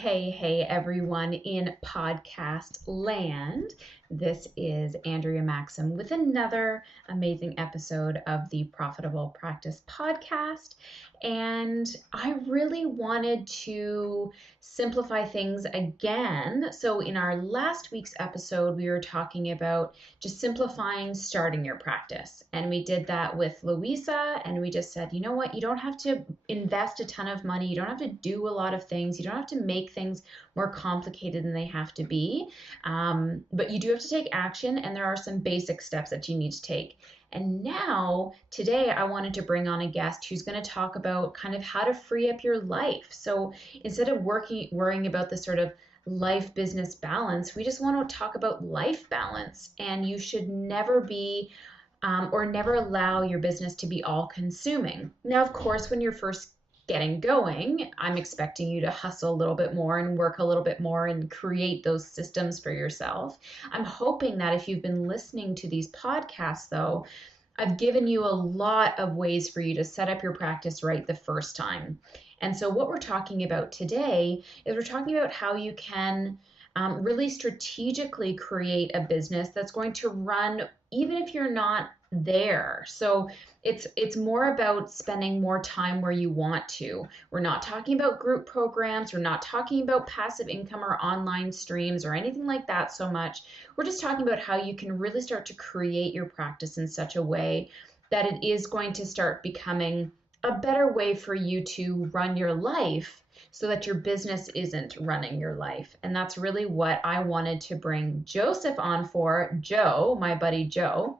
Hey, everyone in podcast land. This is Andrea Maxim with another amazing episode of the Profitable Practice podcast. And I really wanted to simplify things again. So, in our last week's episode, we were talking about just simplifying starting your practice. And we did that with Louisa, and we just said, you know what, you don't have to invest a ton of money, you don't have to do a lot of things, you don't have to make things more complicated than they have to be. But you do have to take action, and there are some basic steps that you need to take. And now, today, I wanted to bring on a guest who's going to talk about kind of how to free up your life. So instead of worrying about the sort of life business balance, we just want to talk about life balance. And you should never be or never allow your business to be all consuming. Now, of course, when you're first getting going, I'm expecting you to hustle a little bit more and work a little bit more and create those systems for yourself. I'm hoping that if you've been listening to these podcasts, though, I've given you a lot of ways for you to set up your practice right the first time. And so what we're talking about today is we're talking about how you can really strategically create a business that's going to run even if you're not there. So it's more about spending more time where you want to. We're not talking about group programs. We're not talking about passive income or online streams or anything like that so much. We're just talking about how you can really start to create your practice in such a way that it is going to start becoming a better way for you to run your life so that your business isn't running your life. And that's really what I wanted to bring Joseph on for, Joe, my buddy Joe,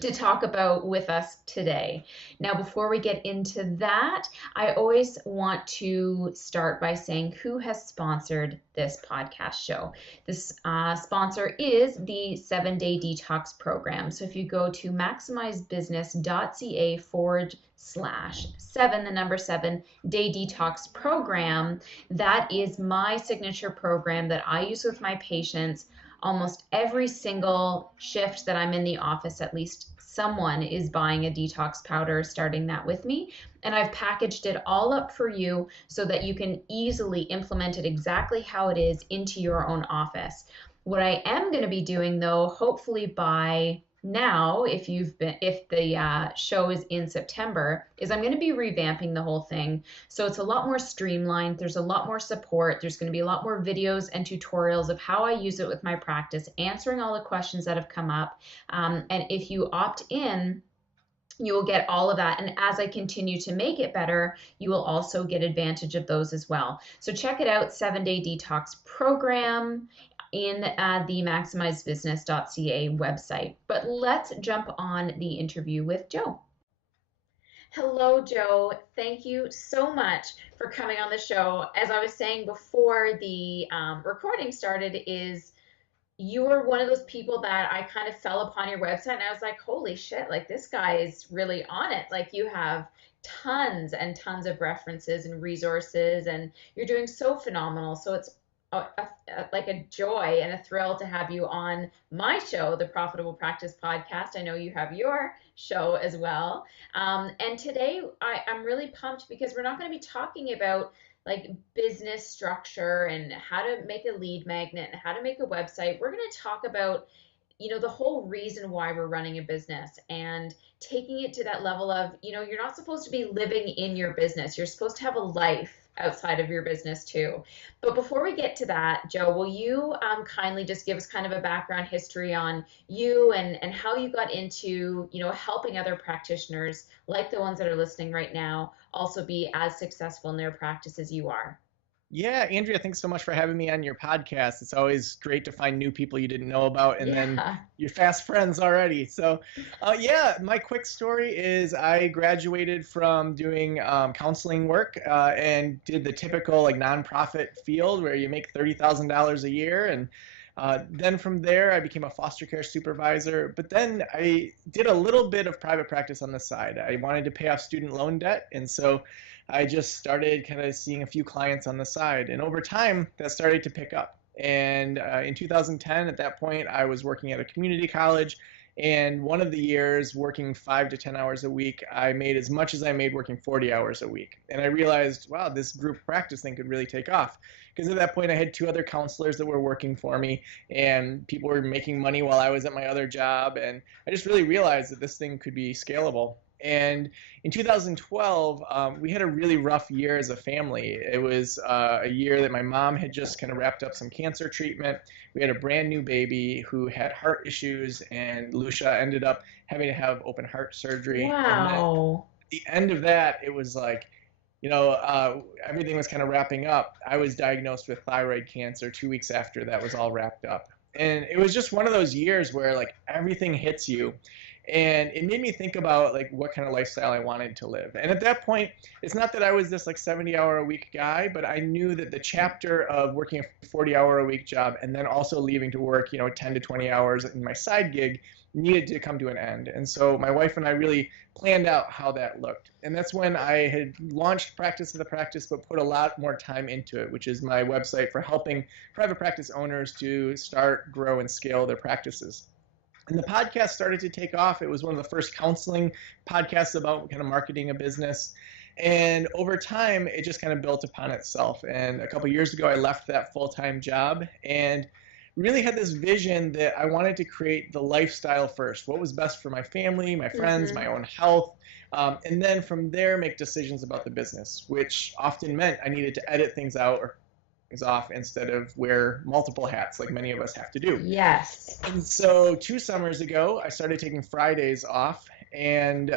to talk about with us today. Now, before we get into that, I always want to start by saying who has sponsored this podcast show. This sponsor is the 7-Day Detox program. So if you go to maximizebusiness.ca/7, the number 7-Day Detox program, that is my signature program that I use with my patients. Almost every single shift that I'm in the office, at least someone is buying a detox powder, starting that with me. And I've packaged it all up for you so that you can easily implement it exactly how it is into your own office. What I am going to be doing, though, hopefully by now, if the show is in September, is I'm going to be revamping the whole thing. So it's a lot more streamlined. There's a lot more support. There's going to be a lot more videos and tutorials of how I use it with my practice, answering all the questions that have come up. And if you opt in, you will get all of that. And as I continue to make it better, you will also get advantage of those as well. So check it out, 7-Day Detox program in the maximizebusiness.ca website. But let's jump on the interview with Joe. Hello, Joe. Thank you so much for coming on the show. As I was saying before the recording started, is you were one of those people that I kind of fell upon your website and I was like, holy shit, like this guy is really on it. Like you have tons and tons of references and resources and you're doing so phenomenal. So it's like a joy and a thrill to have you on my show, the Profitable Practice Podcast. I know you have your show as well. And today I'm really pumped because we're not going to be talking about like business structure and how to make a lead magnet and how to make a website. We're going to talk about, the whole reason why we're running a business and taking it to that level of, you're not supposed to be living in your business. You're supposed to have a life outside of your business too. But before we get to that, Joe, will you kindly just give us kind of a background history on you and how you got into, helping other practitioners like the ones that are listening right now also be as successful in their practice as you are? Yeah, Andrea, thanks so much for having me on your podcast. It's always great to find new people you didn't know about and then Yeah. you're fast friends already. So, yeah, my quick story is I graduated from doing counseling work and did the typical like nonprofit field where you make $30,000 a year. And then from there, I became a foster care supervisor. But then I did a little bit of private practice on the side. I wanted to pay off student loan debt. And so I just started kind of seeing a few clients on the side. And over time, that started to pick up. And in 2010, at that point, I was working at a community college And one of the years, working 5 to 10 hours a week, I made as much as I made working 40 hours a week. And I realized, wow, this group practice thing could really take off. Because at that point, I had 2 other counselors that were working for me, and people were making money while I was at my other job. And I just really realized that this thing could be scalable. And in 2012, we had a really rough year as a family. It was a year that my mom had just kind of wrapped up some cancer treatment. We had a brand new baby who had heart issues, and Lucia ended up having to have open heart surgery. And then Wow. at the end of that, it was like, everything was kind of wrapping up. I was diagnosed with thyroid cancer 2 weeks after that was all wrapped up. And it was just one of those years where like everything hits you. And it made me think about like what kind of lifestyle I wanted to live. And at that point, it's not that I was this like 70-hour-a-week guy, but I knew that the chapter of working a 40-hour-a-week job and then also leaving to work, 10 to 20 hours in my side gig needed to come to an end. And so my wife and I really planned out how that looked. And that's when I had launched Practice of the Practice, but put a lot more time into it, which is my website for helping private practice owners to start, grow, and scale their practices. And the podcast started to take off. It was one of the first counseling podcasts about kind of marketing a business. And over time, it just kind of built upon itself. And a couple of years ago, I left that full-time job and really had this vision that I wanted to create the lifestyle first. What was best for my family, my friends, my own health. And then from there, make decisions about the business, which often meant I needed to edit things out or off instead of wear multiple hats like many of us have to do. Yes. And so 2 summers ago, I started taking Fridays off, and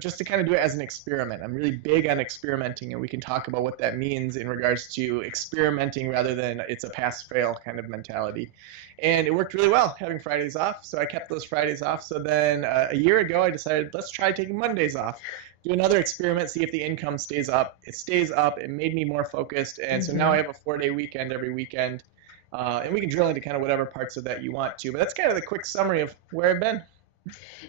just to kind of do it as an experiment. I'm really big on experimenting, and we can talk about what that means in regards to experimenting rather than it's a pass-fail kind of mentality. And it worked really well having Fridays off, so I kept those Fridays off. So then a year ago, I decided, let's try taking Mondays off. Do another experiment, see if the income stays up. It stays up. It made me more focused. And so now I have a 4-day weekend every weekend. And we can drill into kind of whatever parts of that you want to. But that's kind of the quick summary of where I've been.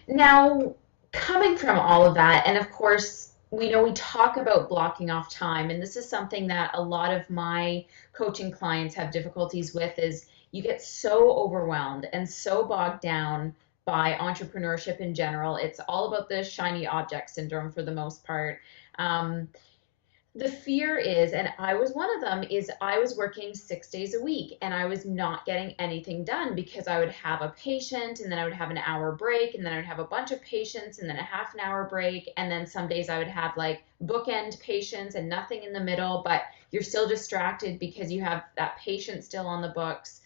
Now, coming from all of that, and of course, we talk about blocking off time, and this is something that a lot of my coaching clients have difficulties with, is you get so overwhelmed and so bogged down by entrepreneurship in general. It's all about the shiny object syndrome for the most part. The fear is, and I was one of them, is I was working 6 days a week and I was not getting anything done because I would have a patient and then I would have an hour break and then I would have a bunch of patients and then a half an hour break. And then some days I would have like bookend patients and nothing in the middle, but you're still distracted because you have that patient still on the books.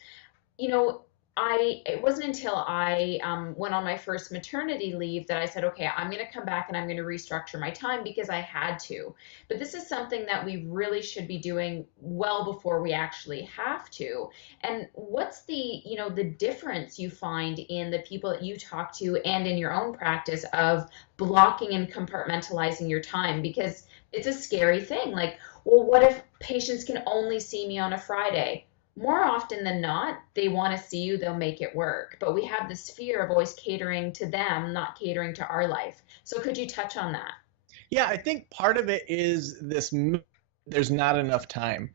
It wasn't until I went on my first maternity leave that I said, okay, I'm going to come back and I'm going to restructure my time because I had to. But this is something that we really should be doing well before we actually have to. And what's the difference you find in the people that you talk to and in your own practice of blocking and compartmentalizing your time? Because it's a scary thing. Like, well, what if patients can only see me on a Friday? More often than not, they want to see you, they'll make it work. But we have this fear of always catering to them, not catering to our life. So could you touch on that? Yeah, I think part of it is this there's not enough time,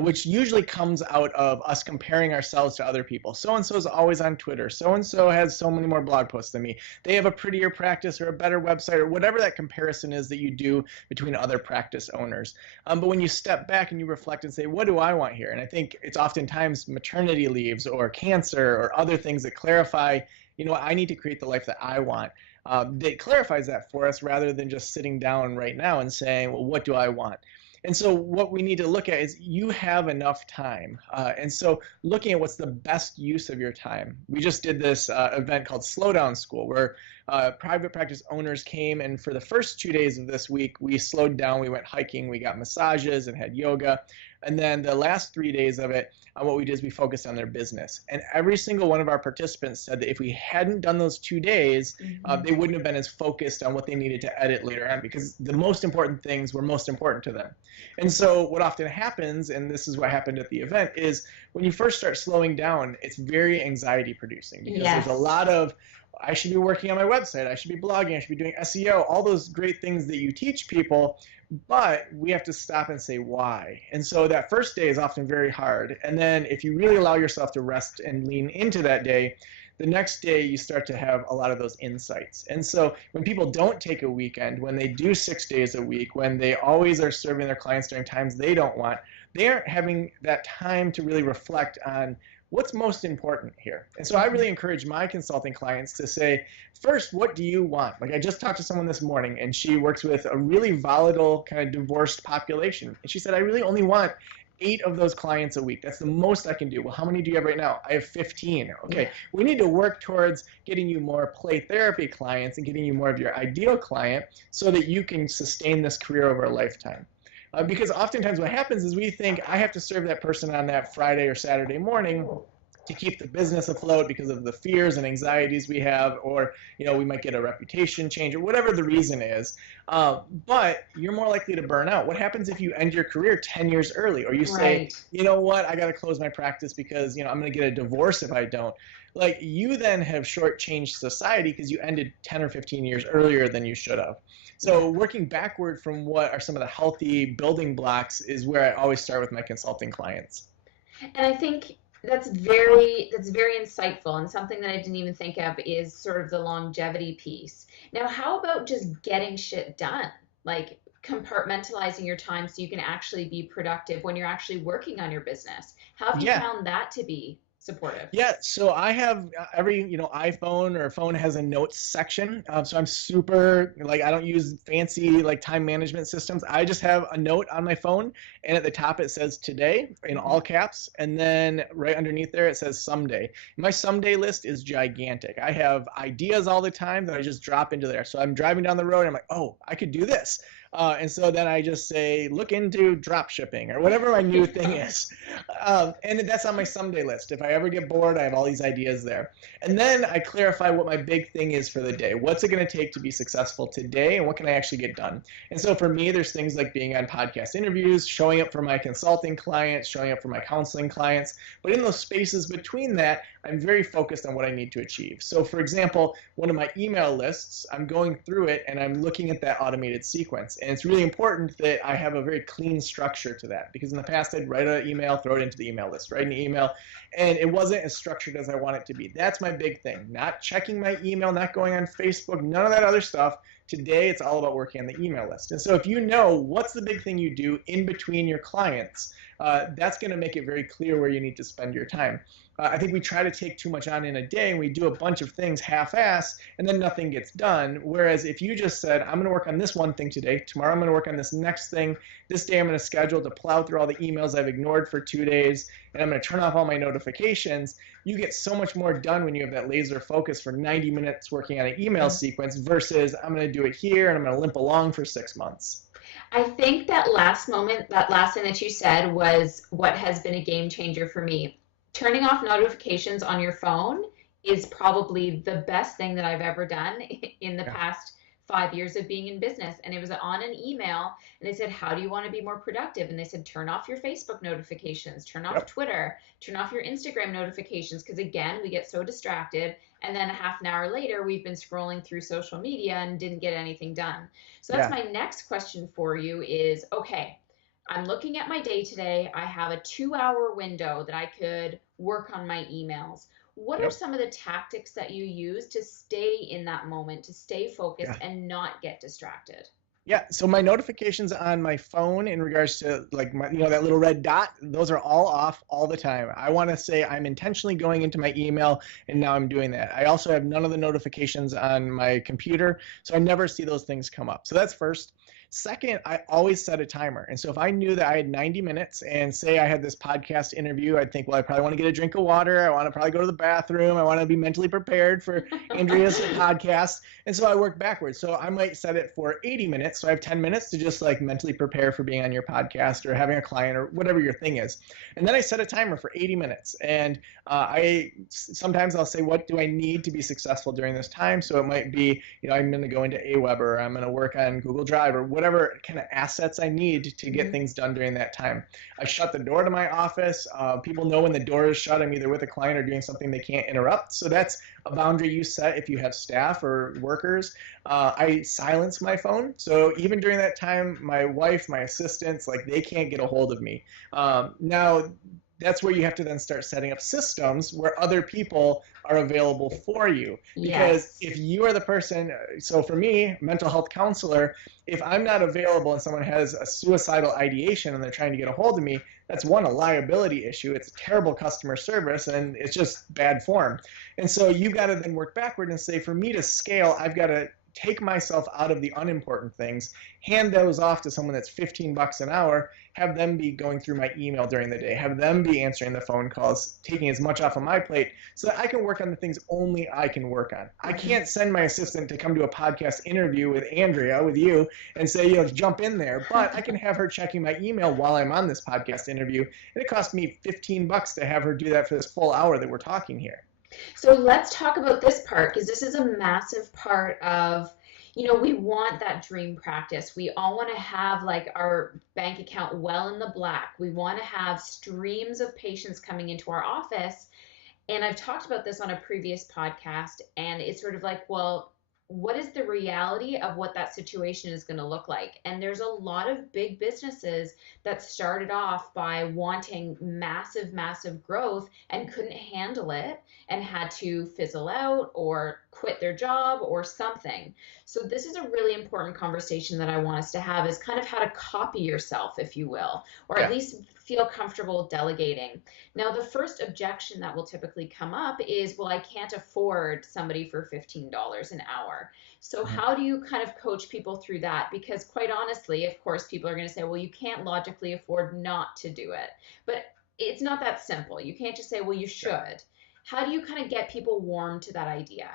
which usually comes out of us comparing ourselves to other people. So-and-so is always on Twitter. So-and-so has so many more blog posts than me. They have a prettier practice or a better website or whatever that comparison is that you do between other practice owners. But when you step back and you reflect and say, what do I want here? And I think it's oftentimes maternity leaves or cancer or other things that clarify, I need to create the life that I want. That clarifies that for us rather than just sitting down right now and saying, well, what do I want? And so what we need to look at is you have enough time. And so looking at what's the best use of your time. We just did this event called Slowdown School where private practice owners came, and for the first 2 days of this week, we slowed down. We went hiking, we got massages and had yoga. And then the last 3 days of it, what we did is we focused on their business. And every single one of our participants said that if we hadn't done those 2 days, they wouldn't have been as focused on what they needed to edit later on because the most important things were most important to them. And so what often happens, and this is what happened at the event, is when you first start slowing down, it's very anxiety producing because there's a lot of, I should be working on my website, I should be blogging, I should be doing SEO, all those great things that you teach people, but we have to stop and say why. And so that first day is often very hard. And then if you really allow yourself to rest and lean into that day, the next day you start to have a lot of those insights. And so when people don't take a weekend, when they do 6 days a week, when they always are serving their clients during times they don't want, they aren't having that time to really reflect on what's most important here. And so I really encourage my consulting clients to say, first, what do you want? Like I just talked to someone this morning and she works with a really volatile kind of divorced population. And she said, I really only want 8 of those clients a week. That's the most I can do. Well, how many do you have right now? I have 15. Okay, we need to work towards getting you more play therapy clients and getting you more of your ideal client so that you can sustain this career over a lifetime. Because oftentimes what happens is we think I have to serve that person on that Friday or Saturday morning to keep the business afloat because of the fears and anxieties we have, or we might get a reputation change or whatever the reason is. But you're more likely to burn out. What happens if you end your career 10 years early, or you say, you know what, I got to close my practice because I'm going to get a divorce if I don't. Like you then have shortchanged society because you ended 10 or 15 years earlier than you should have. So working backward from what are some of the healthy building blocks is where I always start with my consulting clients. And I think that's very insightful, and something that I didn't even think of is sort of the longevity piece. Now, how about just getting shit done? Like compartmentalizing your time so you can actually be productive when you're actually working on your business. How have you found that to be supportive? Yeah, so I have every iPhone or phone has a notes section. So I'm super I don't use fancy time management systems. I just have a note on my phone, and at the top it says today in all caps, and then right underneath there it says someday. My someday list is gigantic. I have ideas all the time that I just drop into there. So I'm driving down the road and I'm like, oh, I could do this. And so then I just say, look into drop shipping or whatever my new thing is. And that's on my someday list. If I ever get bored, I have all these ideas there. And then I clarify what my big thing is for the day. What's it going to take to be successful today, and what can I actually get done? And so for me, there's things like being on podcast interviews, showing up for my consulting clients, showing up for my counseling clients. But in those spaces between that, I'm very focused on what I need to achieve. So for example, one of my email lists, I'm going through it and I'm looking at that automated sequence. And it's really important that I have a very clean structure to that, because in the past I'd write an email, throw it into the email list, write an email, and it wasn't as structured as I want it to be. That's my big thing. Not checking my email, not going on Facebook, none of that other stuff. Today, it's all about working on the email list. And so if you know what's the big thing you do in between your clients, that's going to make it very clear where you need to spend your time. I think we try to take too much on in a day, and we do a bunch of things half-ass, and then nothing gets done. Whereas if you just said, I'm going to work on this one thing today, tomorrow I'm going to work on this next thing, this day I'm going to schedule to plow through all the emails I've ignored for 2 days, and I'm going to turn off all my notifications, you get so much more done when you have that laser focus for 90 minutes working on an email sequence versus I'm going to do it here and I'm going to limp along for 6 months. I think that last moment, that last thing that you said was what has been a game changer for me. Turning off notifications on your phone is probably the best thing that I've ever done in the past 5 years of being in business. And it was on an email, and they said, how do you want to be more productive? And they said, turn off your Facebook notifications, turn off Twitter, turn off your Instagram notifications. Because again, we get so distracted. And then a half an hour later, we've been scrolling through social media and didn't get anything done. So that's my next question for you is, okay, I'm looking at my day today. I have a 2-hour window that I could work on my emails. What are some of the tactics that you use to stay in that moment, to stay focused and not get distracted? Yeah, so my notifications on my phone in regards to my, that little red dot, those are all off all the time. I want to say I'm intentionally going into my email, and now I'm doing that. I also have none of the notifications on my computer, so I never see those things come up. So that's first. Second, I always set a timer. And so if I knew that I had 90 minutes and say I had this podcast interview, I'd think, well, I probably want to get a drink of water. I want to probably go to the bathroom. I want to be mentally prepared for Andrea's podcast. And so I work backwards. So I might set it for 80 minutes. So I have 10 minutes to just mentally prepare for being on your podcast or having a client or whatever your thing is. And then I set a timer for 80 minutes. And sometimes I'll say, what do I need to be successful during this time? So it might be, I'm going to go into Aweber, or I'm going to work on Google Drive, or whatever kind of assets I need to get things done during that time. I shut the door to my office. People know when the door is shut, I'm either with a client or doing something they can't interrupt. So that's a boundary you set if you have staff or workers. I silence my phone. So even during that time, my wife, my assistants, they can't get a hold of me. Now, that's where you have to then start setting up systems where other people are available for you. Because if you are the person, so for me, mental health counselor, if I'm not available and someone has a suicidal ideation and they're trying to get a hold of me, that's one, a liability issue. It's terrible customer service and it's just bad form. And so you've got to then work backward and say, for me to scale, I've got to take myself out of the unimportant things, hand those off to someone that's $15 an hour, have them be going through my email during the day, have them be answering the phone calls, taking as much off of my plate so that I can work on the things only I can work on. I can't send my assistant to come to a podcast interview with Andrea, with you, and say, jump in there, but I can have her checking my email while I'm on this podcast interview, and it cost me $15 to have her do that for this full hour that we're talking here. So let's talk about this part, because this is a massive part of, we want that dream practice. We all want to have like our bank account well in the black. We want to have streams of patients coming into our office. And I've talked about this on a previous podcast, and it's sort of like, well, what is the reality of what that situation is going to look like? And there's a lot of big businesses that started off by wanting massive, massive growth and couldn't handle it and had to fizzle out or quit their job or something. So this is a really important conversation that I want us to have, is kind of how to copy yourself, if you will, or at least feel comfortable delegating. Now, the first objection that will typically come up is, well, I can't afford somebody for $15 an hour. So how do you kind of coach people through that? Because quite honestly, of course, people are going to say, well, you can't logically afford not to do it. But it's not that simple. You can't just say, well, you should. How do you kind of get people warm to that idea?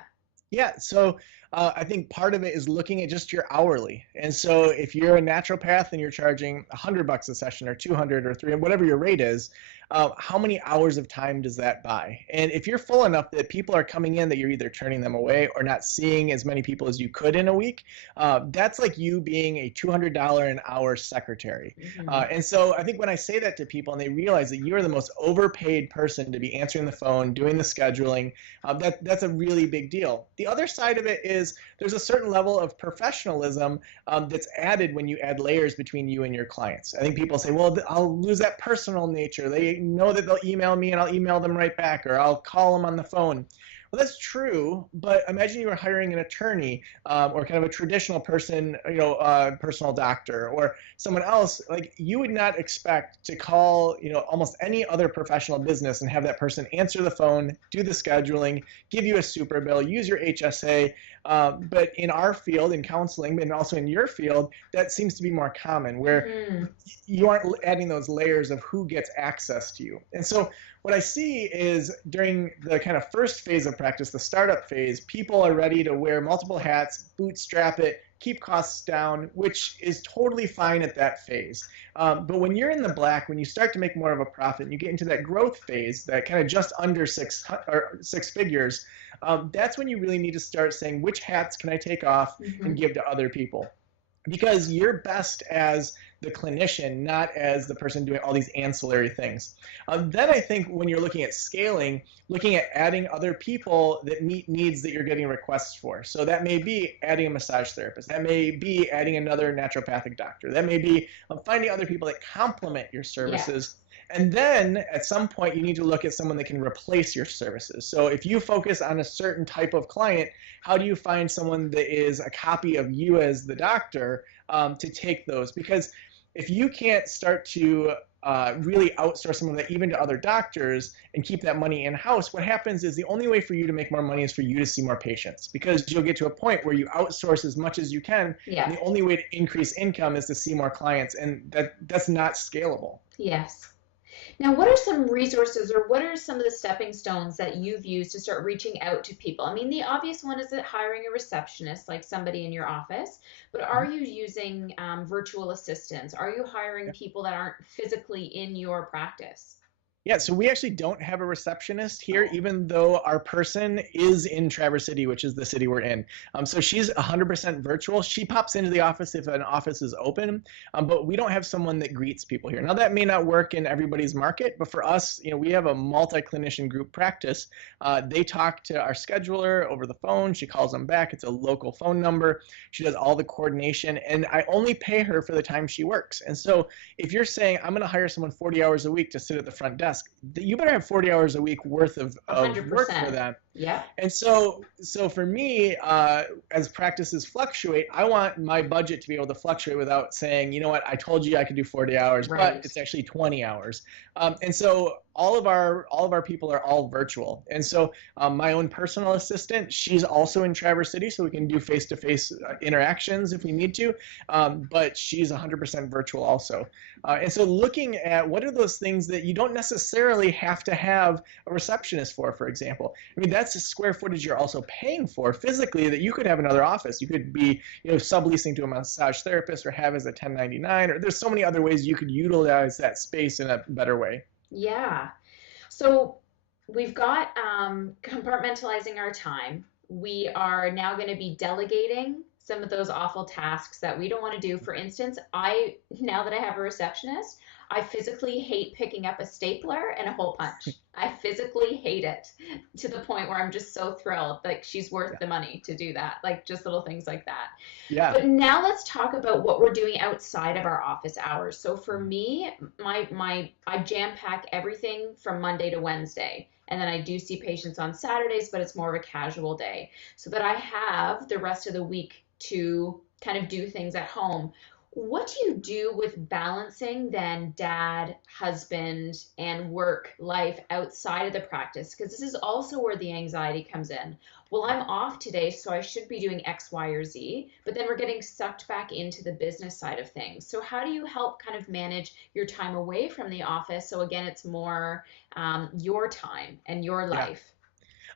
Yeah, so I think part of it is looking at just your hourly. And so if you're a naturopath and you're charging $100 a session or 200 or 300, whatever your rate is, how many hours of time does that buy? And if you're full enough that people are coming in that you're either turning them away or not seeing as many people as you could in a week, that's like you being a $200 an hour secretary. And so I think when I say that to people and they realize that you're the most overpaid person to be answering the phone, doing the scheduling, that's a really big deal. The other side of it is there's a certain level of professionalism that's added when you add layers between you and your clients. I think people say, well, I'll lose that personal nature. They know that they'll email me and I'll email them right back, or I'll call them on the phone. Well, that's true, but imagine you were hiring an attorney or kind of a traditional person, personal doctor or someone else. Like, you would not expect to call, almost any other professional business and have that person answer the phone, do the scheduling, give you a super bill, use your HSA. But in our field, in counseling, and also in your field, that seems to be more common, where you aren't adding those layers of who gets access to you. And so what I see is during the kind of first phase of practice, the startup phase, people are ready to wear multiple hats, bootstrap it, keep costs down, which is totally fine at that phase. But when you're in the black, when you start to make more of a profit and you get into that growth phase, that kind of just under six figures, that's when you really need to start saying, which hats can I take off and give to other people? Because you're best as the clinician, not as the person doing all these ancillary things. Then I think when you're looking at scaling, looking at adding other people that meet needs that you're getting requests for. So that may be adding a massage therapist. That may be adding another naturopathic doctor. That may be finding other people that complement your services. And then at some point, you need to look at someone that can replace your services. So if you focus on a certain type of client, how do you find someone that is a copy of you as the doctor to take those? Because if you can't start to really outsource some of that even to other doctors and keep that money in-house, what happens is the only way for you to make more money is for you to see more patients, because you'll get to a point where you outsource as much as you can. And the only way to increase income is to see more clients, and that's not scalable. Yes. Now, what are some resources, or what are some of the stepping stones that you've used to start reaching out to people? I mean, the obvious one is that hiring a receptionist, like somebody in your office, but are you using virtual assistants? Are you hiring people that aren't physically in your practice? Yeah, so we actually don't have a receptionist here, even though our person is in Traverse City, which is the city we're in. So she's 100% virtual. She pops into the office if an office is open, but we don't have someone that greets people here. Now, that may not work in everybody's market, but for us, we have a multi-clinician group practice. They talk to our scheduler over the phone. She calls them back. It's a local phone number. She does all the coordination, and I only pay her for the time she works. And so if you're saying, I'm going to hire someone 40 hours a week to sit at the front desk, desk, you better have 40 hours a week worth of work for 100%. them. Yeah. And so for me, as practices fluctuate, I want my budget to be able to fluctuate without saying, you know what, I told you I could do 40 hours, Right. but it's actually 20 hours. And so all of our people are all virtual. And so my own personal assistant, she's also in Traverse City, so we can do face-to-face interactions if we need to. But she's 100% virtual also. And so looking at what are those things that you don't necessarily have to have a receptionist for example. I mean, that's a square footage you're also paying for physically that you could have another office. You could be, subleasing to a massage therapist or have as a 1099, or there's so many other ways you could utilize that space in a better way. Yeah. So we've got compartmentalizing our time. We are now going to be delegating some of those awful tasks that we don't want to do. For instance, now that I have a receptionist, I physically hate picking up a stapler and a hole punch. I physically hate it to the point where I'm just so thrilled. Like, she's worth the money to do that. Like, just little things like that. Yeah. But now let's talk about what we're doing outside of our office hours. So for me, I jam pack everything from Monday to Wednesday. And then I do see patients on Saturdays, but it's more of a casual day so that I have the rest of the week to kind of do things at home. What do you do with balancing then dad, husband, and work life outside of the practice? Because this is also where the anxiety comes in. Well, I'm off today, so I should be doing X, Y, or Z, but then we're getting sucked back into the business side of things. So how do you help kind of manage your time away from the office? So again, it's more your time and your life.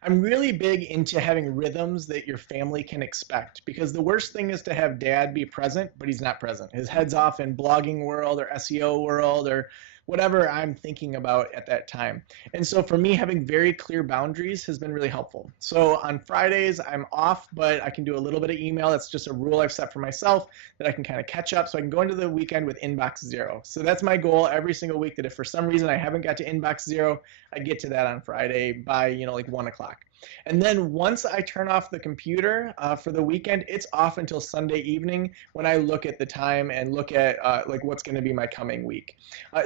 I'm really big into having rhythms that your family can expect, because the worst thing is to have dad be present, but he's not present. His head's off in blogging world or SEO world or whatever I'm thinking about at that time. And so for me, having very clear boundaries has been really helpful. So on Fridays, I'm off, but I can do a little bit of email. That's just a rule I've set for myself that I can kind of catch up. So I can go into the weekend with inbox zero. So that's my goal every single week, that if for some reason I haven't got to inbox zero, I get to that on Friday by, like 1 o'clock. And then once I turn off the computer for the weekend, it's off until Sunday evening when I look at the time and look at like what's going to be my coming week.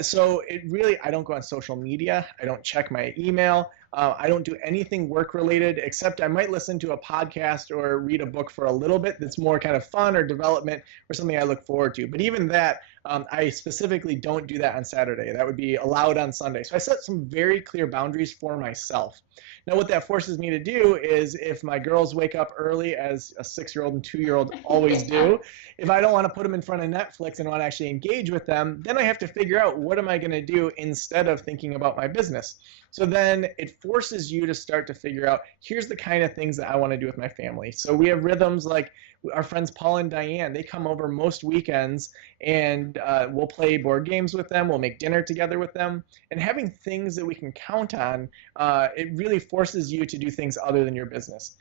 So I don't go on social media. I don't check my email. I don't do anything work related, except I might listen to a podcast or read a book for a little bit that's more kind of fun or development or something I look forward to. But even that, I specifically don't do that on Saturday. That would be allowed on Sunday. So I set some very clear boundaries for myself. Now, what that forces me to do is, if my girls wake up early, as a 6-year-old and 2-year-old always do, if I don't want to put them in front of Netflix and want to actually engage with them, then I have to figure out what am I going to do instead of thinking about my business. So then it forces you to start to figure out, here's the kind of things that I want to do with my family. So we have rhythms like our friends Paul and Diane. They come over most weekends, and we'll play board games with them. We'll make dinner together with them. And having things that we can count on, it really forces you to do things other than your business.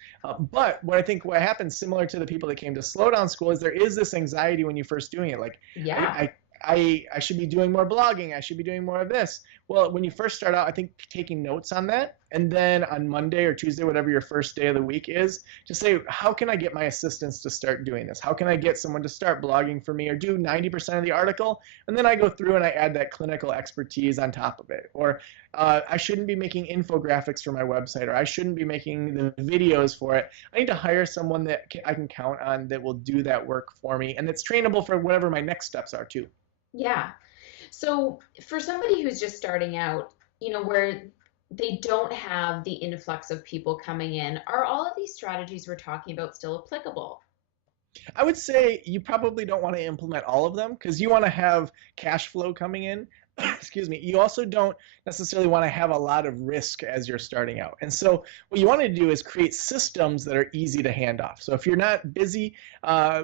But what happens, similar to the people that came to Slowdown School, is there is this anxiety when you're first doing it. Like, yeah. I should be doing more blogging. I should be doing more of this. Well, when you first start out, I think taking notes on that, and then on Monday or Tuesday, whatever your first day of the week is, to say, how can I get my assistants to start doing this? How can I get someone to start blogging for me or do 90% of the article? And then I go through and I add that clinical expertise on top of it. Or I shouldn't be making infographics for my website, or I shouldn't be making the videos for it. I need to hire someone that I can count on that will do that work for me, and it's trainable for whatever my next steps are too. Yeah. So for somebody who's just starting out, where they don't have the influx of people coming in, are all of these strategies we're talking about still applicable? I would say you probably don't want to implement all of them, because you want to have cash flow coming in. Excuse me. You also don't necessarily want to have a lot of risk as you're starting out. And so what you want to do is create systems that are easy to hand off. So if you're not busy,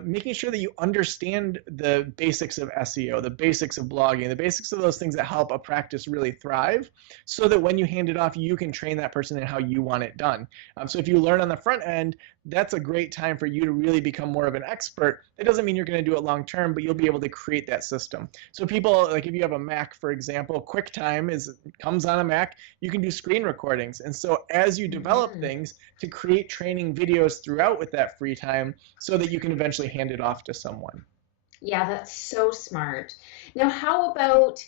making sure that you understand the basics of SEO, the basics of blogging, the basics of those things that help a practice really thrive, so that when you hand it off, you can train that person in how you want it done. So if you learn on the front end, that's a great time for you to really become more of an expert. That doesn't mean you're going to do it long term, but you'll be able to create that system. So people, like if you have a Mac, for example, QuickTime comes on a Mac, you can do screen recordings. And so as you develop things, to create training videos throughout with that free time, so that you can eventually hand it off to someone. Yeah, that's so smart. Now, how about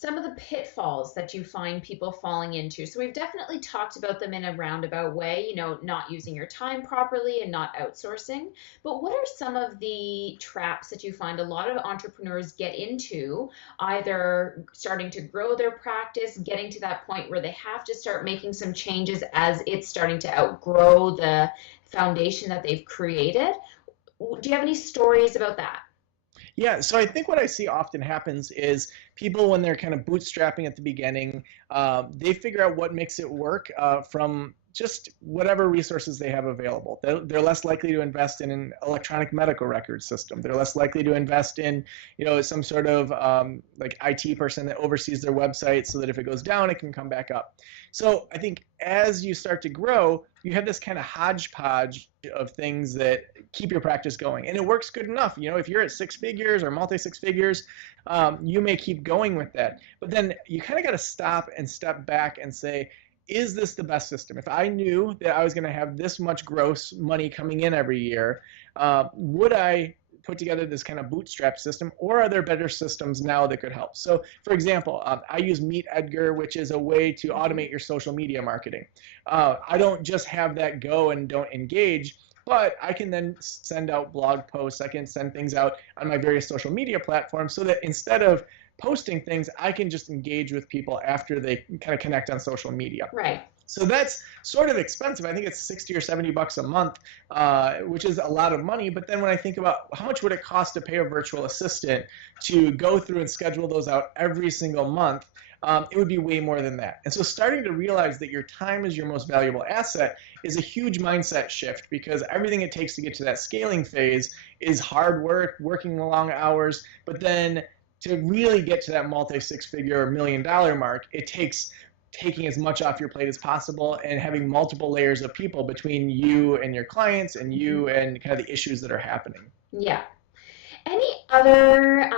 some of the pitfalls that you find people falling into. So we've definitely talked about them in a roundabout way, you know, not using your time properly and not outsourcing. But what are some of the traps that you find a lot of entrepreneurs get into, either starting to grow their practice, getting to that point where they have to start making some changes as it's starting to outgrow the foundation that they've created? Do you have any stories about that? Yeah, so I think what I see often happens is people, when they're kind of bootstrapping at the beginning, they figure out what makes it work from just whatever resources they have available. They're less likely to invest in an electronic medical record system. They're less likely to invest in, you know, some sort of like IT person that oversees their website so that if it goes down, it can come back up. So I think as you start to grow, you have this kind of hodgepodge of things that keep your practice going. And it works good enough. You know, if you're at 6 figures or multi 6 figures, you may keep going with that. But then you kind of got to stop and step back and say, is this the best system? If I knew that I was going to have this much gross money coming in every year, would I put together this kind of bootstrap system, or are there better systems now that could help? So for example, I use Meet Edgar, which is a way to automate your social media marketing. I don't just have that go and don't engage, but I can then send out blog posts. I can send things out on my various social media platforms so that instead of posting things, I can just engage with people after they kind of connect on social media. Right. So that's sort of expensive. I think it's 60 or 70 bucks a month, which is a lot of money. But then when I think about how much would it cost to pay a virtual assistant to go through and schedule those out every single month, it would be way more than that. And so starting to realize that your time is your most valuable asset is a huge mindset shift, because everything it takes to get to that scaling phase is hard work, working long hours, but then to really get to that multi 6-figure $1 million mark, it takes taking as much off your plate as possible and having multiple layers of people between you and your clients and you and kind of the issues that are happening. Yeah. Any other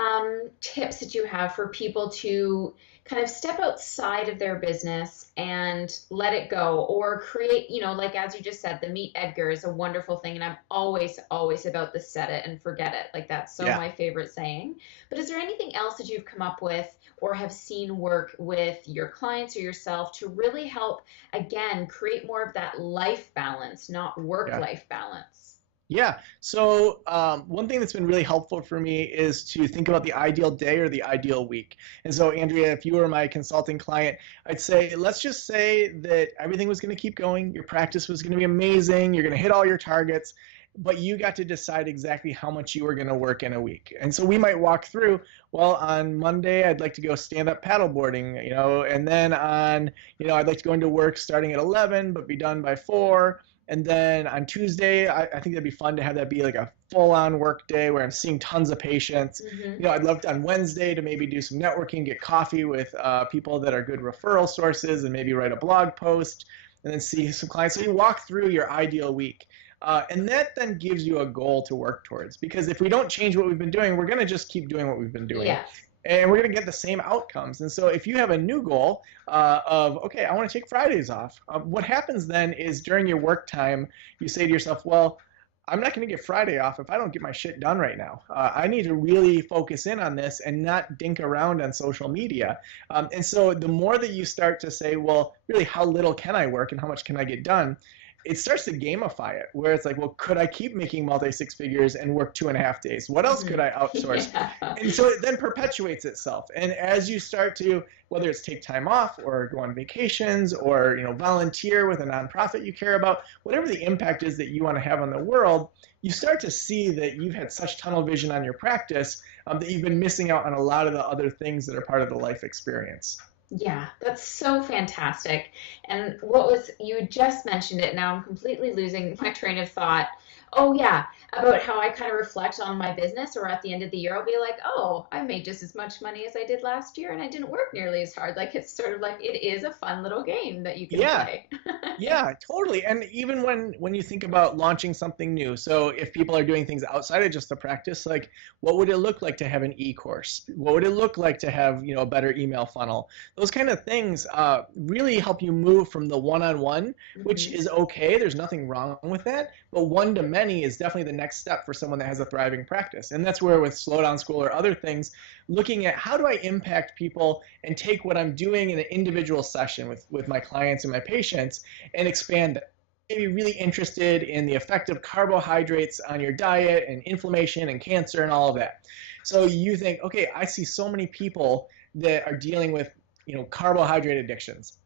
tips that you have for people to kind of step outside of their business and let it go, or create, you know, like as you just said, the Meet Edgar is a wonderful thing. And I'm always about the set it and forget it. Like that's so my favorite saying. But is there anything else that you've come up with or have seen work with your clients or yourself to really help, again, create more of that life balance, not work-life balance? Yeah. So one thing that's been really helpful for me is to think about the ideal day or the ideal week. And so, Andrea, if you were my consulting client, I'd say, let's just say that everything was going to keep going. Your practice was going to be amazing. You're going to hit all your targets, but you got to decide exactly how much you were going to work in a week. And so we might walk through, well, on Monday, I'd like to go stand up paddleboarding, you know, and then on, you know, I'd like to go into work starting at 11, but be done by 4. And then on Tuesday, I think that'd be fun to have that be like a full-on work day where I'm seeing tons of patients. You know, I'd love to on Wednesday to maybe do some networking, get coffee with people that are good referral sources, and maybe write a blog post, and then see some clients. So you walk through your ideal week. And that then gives you a goal to work towards. Because if we don't change what we've been doing, we're going to just keep doing what we've been doing. Yeah. And we're going to get the same outcomes. And so if you have a new goal of, okay, I want to take Fridays off, what happens then is during your work time, you say to yourself, well, I'm not going to get Friday off if I don't get my shit done right now. I need to really focus in on this and not dink around on social media. And so the more that you start to say, well, really, how little can I work and how much can I get done? It starts to gamify it, where it's like, well, could I keep making multi 6 figures and work 2.5 days? What else could I outsource? And so it then perpetuates itself. And as you start to, whether it's take time off or go on vacations or, you know, volunteer with a nonprofit you care about, whatever the impact is that you want to have on the world, you start to see that you've had such tunnel vision on your practice that you've been missing out on a lot of the other things that are part of the life experience. Yeah, that's so fantastic. And you just mentioned it, now I'm completely losing my train of thought. Oh yeah, about how I kind of reflect on my business, or at the end of the year, I'll be like, oh, I made just as much money as I did last year and I didn't work nearly as hard. Like it's sort of like, it is a fun little game that you can play. Yeah, totally. And even when you think about launching something new, so if people are doing things outside of just the practice, like what would it look like to have an e-course? What would it look like to have, you know, a better email funnel? Those kind of things really help you move from the one-on-one, which is okay. There's nothing wrong with that. But one-to-many many is definitely the next step for someone that has a thriving practice. And that's where with Slowdown School or other things, looking at how do I impact people and take what I'm doing in an individual session with my clients and my patients and expand it. Maybe really interested in the effect of carbohydrates on your diet and inflammation and cancer and all of that. So you think, okay, I see so many people that are dealing with, carbohydrate addictions.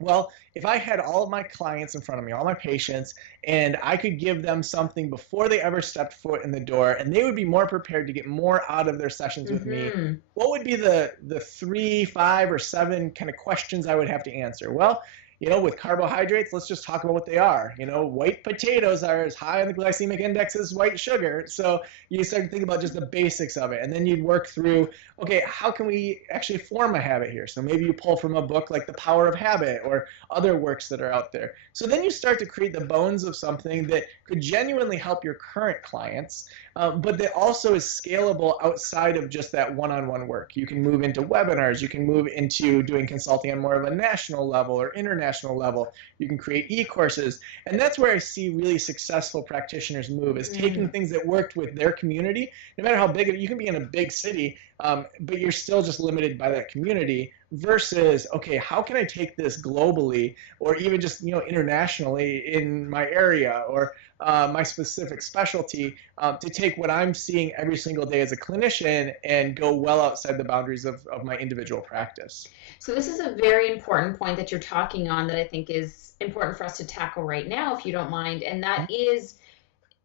Well, if I had all of my clients in front of me, all my patients, and I could give them something before they ever stepped foot in the door, and they would be more prepared to get more out of their sessions with me, what would be the 3, 5, or 7 kind of questions I would have to answer? Well, with carbohydrates, let's just talk about what they are. White potatoes are as high on the glycemic index as white sugar. So you start to think about just the basics of it. And then you'd work through, okay, how can we actually form a habit here? So maybe you pull from a book like The Power of Habit or other works that are out there. So then you start to create the bones of something that could genuinely help your current clients, but that also is scalable outside of just that one-on-one work. You can move into webinars. You can move into doing consulting on more of a national level or international level. You can create e-courses. And that's where I see really successful practitioners move, is taking things that worked with their community, no matter how big you can be in a big city, but you're still just limited by that community, versus, okay, how can I take this globally or even just, internationally in my area or my specific specialty, to take what I'm seeing every single day as a clinician and go well outside the boundaries of my individual practice. So this is a very important point that you're talking on that I think is important for us to tackle right now, if you don't mind, and that is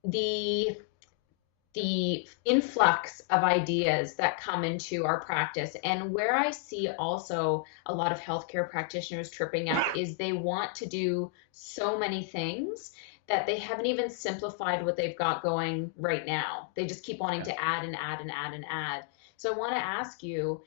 the influx of ideas that come into our practice. And where I see also a lot of healthcare practitioners tripping out is they want to do so many things that they haven't even simplified what they've got going right now. They just keep wanting to add and add and add and add. So I want to ask you,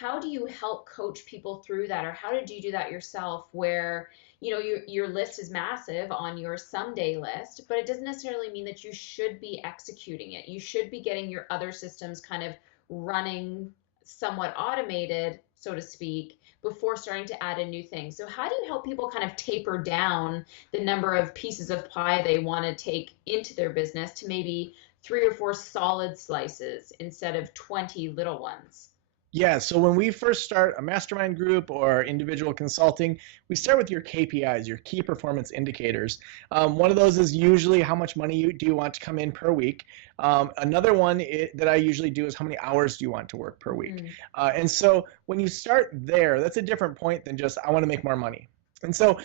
how do you help coach people through that? Or how did you do that yourself where, your list is massive on your someday list, but it doesn't necessarily mean that you should be executing it. You should be getting your other systems kind of running somewhat automated, so to speak, before starting to add in new things. So how do you help people kind of taper down the number of pieces of pie they want to take into their business to maybe 3 or 4 solid slices instead of 20 little ones? Yeah, so when we first start a mastermind group or individual consulting, we start with your KPIs, your key performance indicators. One of those is usually how much money do you want to come in per week. Another one that I usually do is how many hours do you want to work per week. And so when you start there, that's a different point than just I want to make more money. And so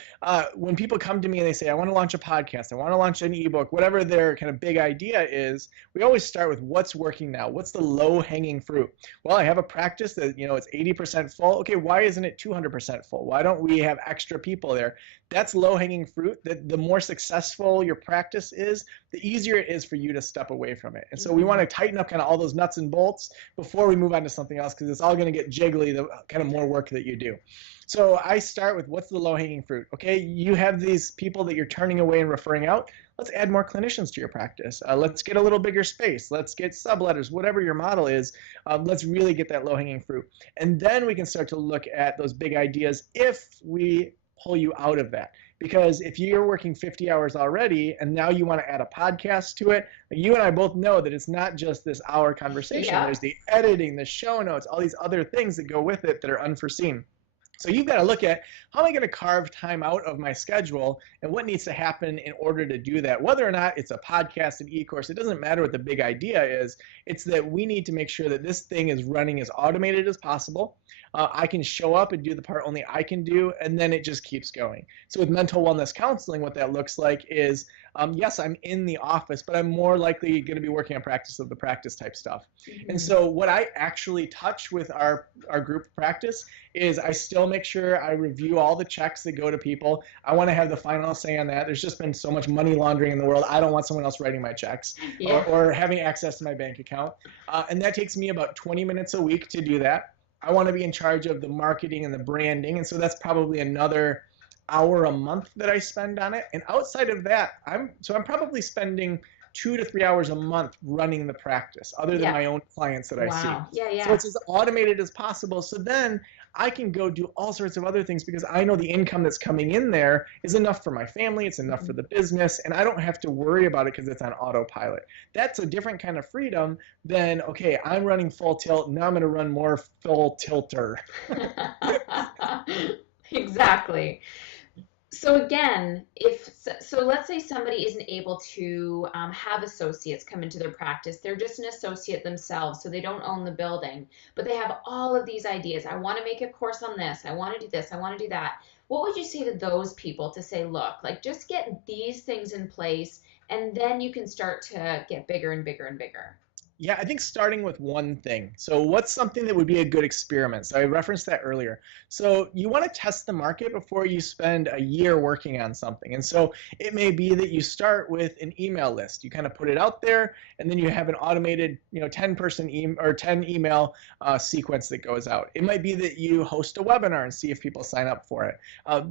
when people come to me and they say, I want to launch a podcast, I want to launch an ebook, whatever their kind of big idea is, we always start with what's working now. What's the low-hanging fruit? Well, I have a practice that, it's 80% full. Okay, why isn't it 200% full? Why don't we have extra people there? That's low-hanging fruit. The more successful your practice is, the easier it is for you to step away from it. And so we want to tighten up kind of all those nuts and bolts before we move on to something else, because it's all going to get jiggly the kind of more work that you do. So I start with what's the low-hanging fruit. Okay, you have these people that you're turning away and referring out. Let's add more clinicians to your practice. Let's get a little bigger space. Let's get subletters, whatever your model is. Let's really get that low-hanging fruit. And then we can start to look at those big ideas if we pull you out of that. Because if you're working 50 hours already and now you want to add a podcast to it, you and I both know that it's not just this hour conversation. Yeah. There's the editing, the show notes, all these other things that go with it that are unforeseen. So you've got to look at how am I going to carve time out of my schedule and what needs to happen in order to do that. Whether or not it's a podcast, an e-course, it doesn't matter what the big idea is. It's that we need to make sure that this thing is running as automated as possible. I can show up and do the part only I can do, and then it just keeps going. So with mental wellness counseling, what that looks like is, yes, I'm in the office, but I'm more likely going to be working on practice of the practice type stuff. And so what I actually touch with our group practice is I still make sure I review all the checks that go to people. I want to have the final say on that. There's just been so much money laundering in the world. I don't want someone else writing my checks or having access to my bank account. And that takes me about 20 minutes a week to do that. I want to be in charge of the marketing and the branding. And so that's probably another hour a month that I spend on it. And outside of that, I'm probably spending 2 to 3 hours a month running the practice, other than my own clients that I see. Yeah. So it's as automated as possible. So then I can go do all sorts of other things because I know the income that's coming in there is enough for my family, it's enough for the business, and I don't have to worry about it because it's on autopilot. That's a different kind of freedom than, okay, I'm running full tilt, now I'm going to run more full tilter. Exactly. So again, let's say somebody isn't able to have associates come into their practice. They're just an associate themselves, so they don't own the building, but they have all of these ideas. I want to make a course on this. I want to do this. I want to do that. What would you say to those people to say, look, like just get these things in place, and then you can start to get bigger and bigger and bigger? Yeah, I think starting with one thing. So what's something that would be a good experiment? So I referenced that earlier. So you want to test the market before you spend a year working on something. And so it may be that you start with an email list. You kind of put it out there, and then you have an automated, 10-person or 10 email sequence that goes out. It might be that you host a webinar and see if people sign up for it.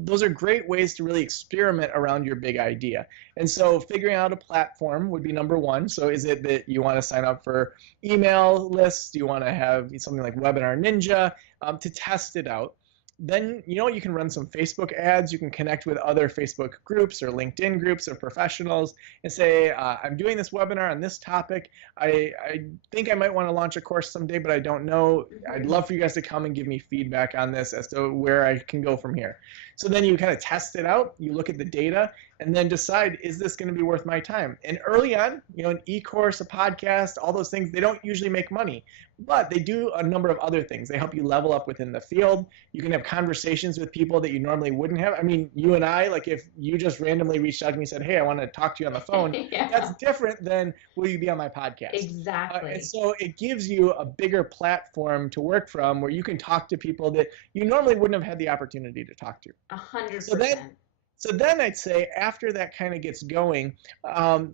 Those are great ways to really experiment around your big idea. And so figuring out a platform would be number one. So is it that you want to sign up for email lists? Do you want to have something like Webinar Ninja to test it out? Then you can run some Facebook ads. You can connect with other Facebook groups or LinkedIn groups of professionals and say, I'm doing this webinar on this topic. I think I might want to launch a course someday, but I don't know. I'd love for you guys to come and give me feedback on this as to where I can go from here. So then you kind of test it out. You look at the data and then decide, is this going to be worth my time? And early on, an e-course, a podcast, all those things, they don't usually make money, but they do a number of other things. They help you level up within the field. You can have conversations with people that you normally wouldn't have. I mean, you and I, like if you just randomly reached out to me and said, hey, I want to talk to you on the phone, Yeah. That's different than will you be on my podcast? Exactly. And so it gives you a bigger platform to work from where you can talk to people that you normally wouldn't have had the opportunity to talk to. 100%. So then I'd say after that kind of gets going,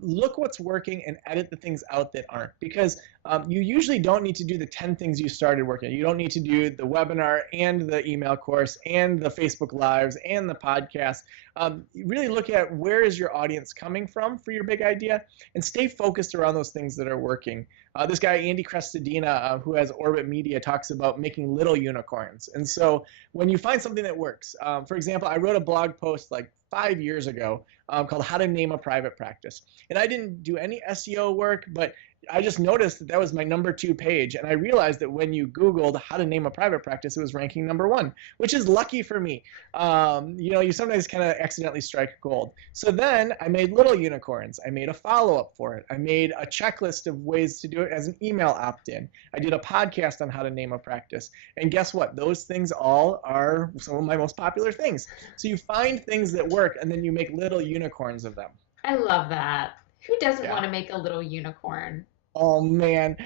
look what's working and edit the things out that aren't. Because you usually don't need to do the 10 things you started working. You don't need to do the webinar and the email course and the Facebook Lives and the podcast. Really look at where is your audience coming from for your big idea and stay focused around those things that are working. This guy, Andy Crestodina, who has Orbit Media, talks about making little unicorns. And so when you find something that works, for example, I wrote a blog post like 5 years ago called How to Name a Private Practice. And I didn't do any SEO work, but I just noticed that that was my #2 page. And I realized that when you Googled how to name a private practice, it was ranking #1, which is lucky for me. You sometimes kind of accidentally strike gold. So then I made little unicorns. I made a follow-up for it. I made a checklist of ways to do it as an email opt-in. I did a podcast on how to name a practice. And guess what? Those things all are some of my most popular things. So you find things that work, and then you make little unicorns of them. I love that. Who doesn't want to make a little unicorn? Oh man,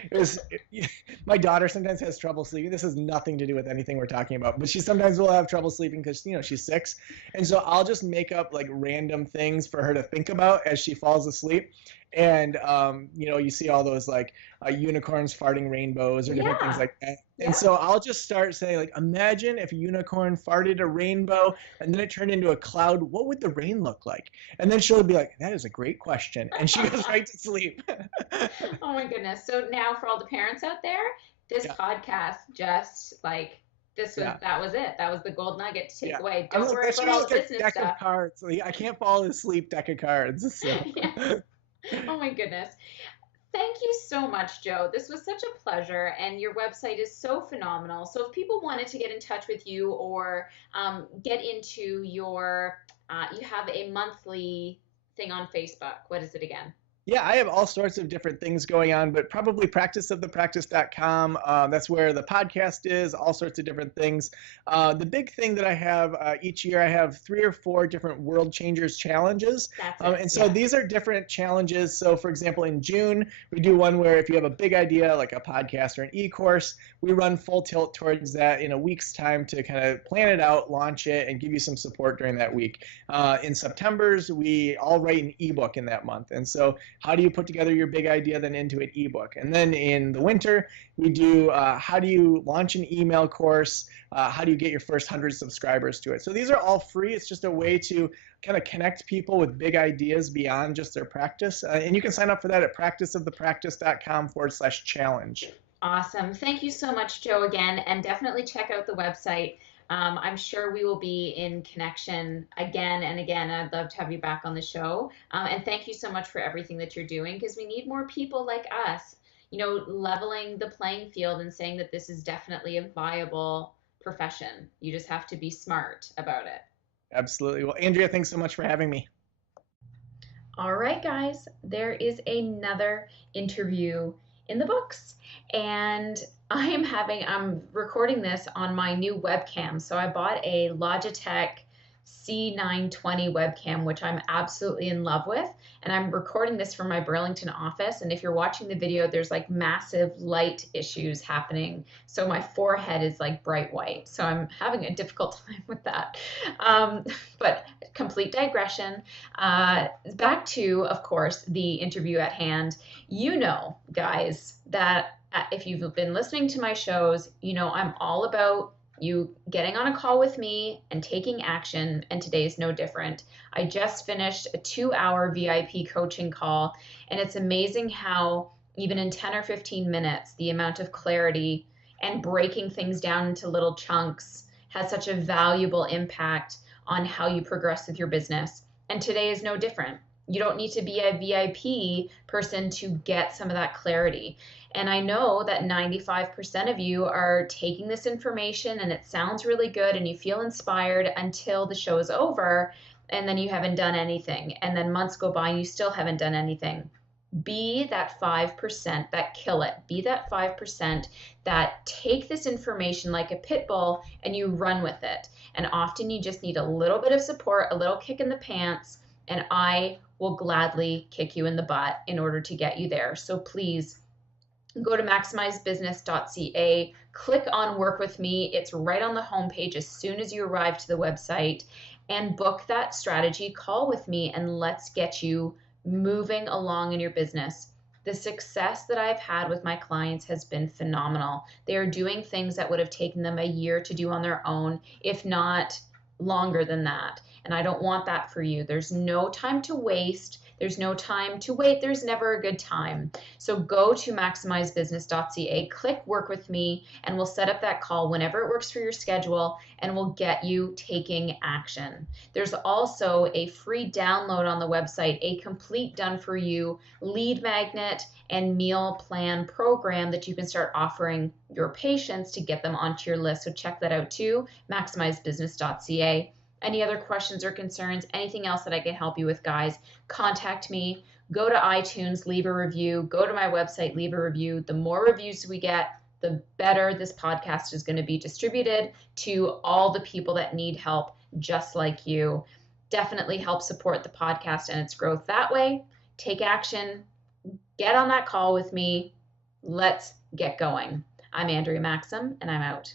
my daughter sometimes has trouble sleeping. This has nothing to do with anything we're talking about, but she sometimes will have trouble sleeping because she's 6, and so I'll just make up like random things for her to think about as she falls asleep. And you see all those like unicorns farting rainbows or different things like that. And so I'll just start saying like, imagine if a unicorn farted a rainbow and then it turned into a cloud, what would the rain look like? And then she'll be like, that is a great question. And she goes right to sleep. Oh my goodness. So now for all the parents out there, this podcast just like, that was it. That was the gold nugget to take away. Don't worry about all the business stuff. Of cards. Like, I can't fall asleep, deck of cards. So. Oh my goodness. Thank you so much, Joe. This was such a pleasure, and your website is so phenomenal. So if people wanted to get in touch with you or get into your, you have a monthly thing on Facebook. What is it again? Yeah, I have all sorts of different things going on, but probably practiceofthepractice.com. That's where the podcast is, all sorts of different things. The big thing that I have each year, I have 3 or 4 different World Changers challenges. So these are different challenges. So for example, in June, we do one where if you have a big idea, like a podcast or an e-course, we run full tilt towards that in a week's time to kind of plan it out, launch it, and give you some support during that week. In September's, we all write an ebook in that month. And so how do you put together your big idea then into an ebook? And then in the winter, we do how do you launch an email course? How do you get your first 100 subscribers to it? So these are all free. It's just a way to kind of connect people with big ideas beyond just their practice. And you can sign up for that at practiceofthepractice.com/challenge. Awesome. Thank you so much, Joe, again, and definitely check out the website. I'm sure we will be in connection again and again. I'd love to have you back on the show. And thank you so much for everything that you're doing because we need more people like us, leveling the playing field and saying that this is definitely a viable profession. You just have to be smart about it. Absolutely. Well, Andrea, thanks so much for having me. All right, guys, there is another interview in the books. And I'm recording this on my new webcam. So I bought a Logitech C920 webcam, which I'm absolutely in love with. And I'm recording this from my Burlington office. And if you're watching the video, there's like massive light issues happening. So my forehead is like bright white. So I'm having a difficult time with that. But complete digression. Back to, of course, the interview at hand. Guys, that if you've been listening to my shows, I'm all about you getting on a call with me and taking action, and today is no different. I just finished a 2-hour VIP coaching call, and it's amazing how even in 10 or 15 minutes, the amount of clarity and breaking things down into little chunks has such a valuable impact on how you progress with your business. And today is no different. You don't need to be a VIP person to get some of that clarity. And I know that 95% of you are taking this information and it sounds really good and you feel inspired until the show is over and then you haven't done anything. And then months go by and you still haven't done anything. Be that 5% that kill it. Be that 5% that take this information like a pit bull and you run with it. And often you just need a little bit of support, a little kick in the pants, and I will gladly kick you in the butt in order to get you there. So please go to maximizebusiness.ca, click on work with me. It's right on the homepage as soon as you arrive to the website, and book that strategy call with me and let's get you moving along in your business. The success that I've had with my clients has been phenomenal. They are doing things that would have taken them a year to do on their own, if not longer than that. And I don't want that for you. There's no time to waste. There's no time to wait. There's never a good time. So go to maximizebusiness.ca, click work with me, and we'll set up that call whenever it works for your schedule, and we'll get you taking action. There's also a free download on the website, a complete done for you lead magnet and meal plan program that you can start offering your patients to get them onto your list. So check that out too, maximizebusiness.ca. Any other questions or concerns, anything else that I can help you with, guys, contact me. Go to iTunes, leave a review. Go to my website, leave a review. The more reviews we get, the better this podcast is going to be distributed to all the people that need help, just like you. Definitely help support the podcast and its growth that way. Take action. Get on that call with me. Let's get going. I'm Andrea Maxim, and I'm out.